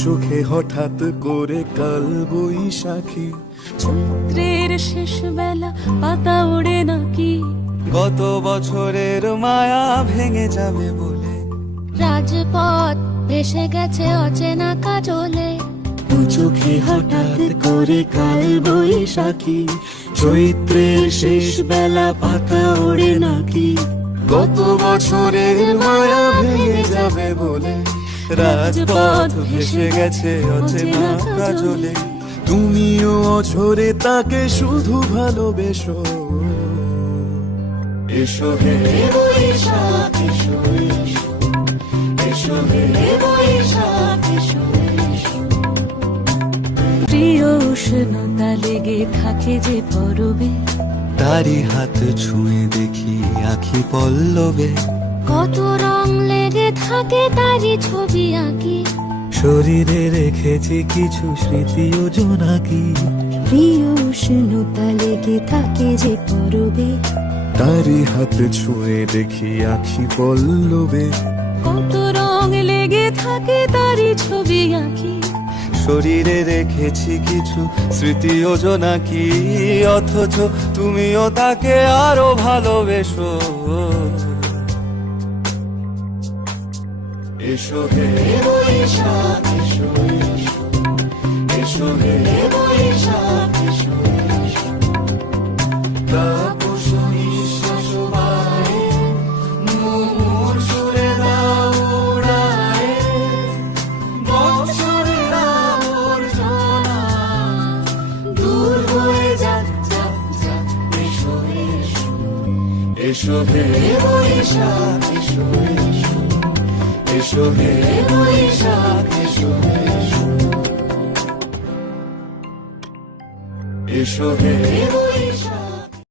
চোখে হঠাৎ করে কাল বৈশাখী, চৈত্রের শেষ বেলা পাতা ওড়ে নাকি, গত বছরের মায়া ভেঙে যাবে বলে, রাজপথ ভেসে গেছে অচেনা কাজলে, দু চোখে হঠাৎ করে কাল বৈশাখী, চৈত্রের শেষ বেলা পাতা ওড়ে নাকি, গত বছরের মায়া ভেঙে যাবে বলে, রাজপথ ভেসে গেছে অচেনা কাজলে, তুমিও অঝরে তাকে শুধু ভালোবেসো। এসো হে বৈশাখ এসো, এসো হে বৈশাখ এসো। প্রিয় উষ্ণতা লেগে থাকে যে পরবে, তারি হাত ছুঁয়ে দেখি আখি পল্লবে, কত রং লেগে থাকে তারই ছবি আঁকি, শরীরে রেখেছি কিছু স্মৃতি ও জোনাকি, প্রিয় উষ্ণতা লেগে থাকে যে পরবে, তারি হাত ছুঁয়ে দেখি আখি পল্লবে, কত রং লেগে থাকে তারই ছবি আঁকি, শরীরে রেখেছি কিছু স্মৃতি ও জোনাকি, অথচ তুমিও তাকে আরো ভালোবেসো। এসো হে বৈশাখ এসো, এসো হে বৈশাখ এসো, তাপস নিঃশ্বাস বায়ে, মুমুর সুরে দাও উড়ায়ে, বৎসরের আবর্জনা দূর হয়ে যাক যাক যাক। এসো এসো, এসো হে বৈশাখ এসো, এসো হে বৈশাখ এসো, এসো হে বৈশাখ।